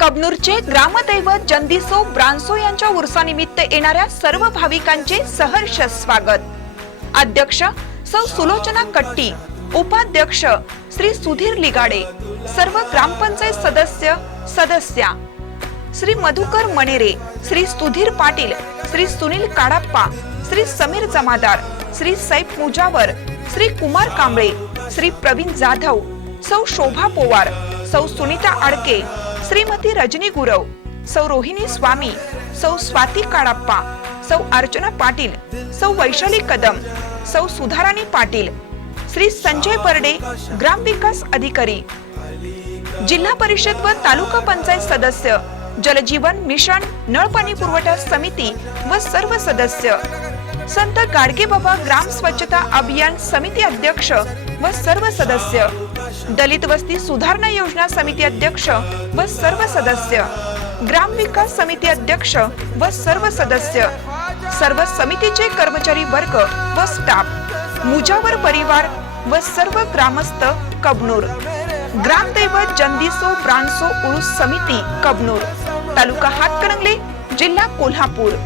कबनूरचे ग्रामदैवत जंदीसो ब्रांसो यांच्या उर्सानिमित्त येणाऱ्या सर्व भाविकांचे सहर्ष स्वागत। अध्यक्ष सौ सुलोचना कट्टी, उपाध्यक्ष श्री सुधीर लिगाडे, सर्व ग्रामपंचायत सदस्या श्री मधुकर मणेरे, श्री सुधीर पाटील, श्री सुनील काडाप्पा, श्री समीर जमादार, श्री सैफ मुजावर, श्री कुमार कांबळे, श्री प्रवीण जाधव, सौ शोभा पोवार, सौ सुनीता आडके, श्रीमती रजनी गुरव, सौ रोहिणी स्वामी, सौ स्वाती काडाप्पा, सौ अर्चना पाटील, सौ वैशाली कदम, सौ सुधाराणी पाटील, श्री संजय परडे ग्राम विकास अधिकारी, जिल्हा परिषद व तालुका पंचायत सदस्य, जलजीवन मिशन नळ पाणी पुरवठा समिती व सर्व सदस्य, संत गाडगे बाबा ग्राम स्वच्छता अभियान समिती अध्यक्ष व सर्व सदस्य, दलित वस्ती सुधारणा योजना समिती अध्यक्ष व सर्व सदस्य, ग्राम विकास समिती अध्यक्ष व सर्व सदस्य, सर्व समितीचे कर्मचारी वर्ग व स्टाफ, मुजावर परिवार व सर्व ग्रामस्थ कबनूर, ग्रामदैवत जंदीसो ब्रांसो उरूस समिती कबनूर, तालुका हातकणंगले, जिल्हा कोल्हापूर।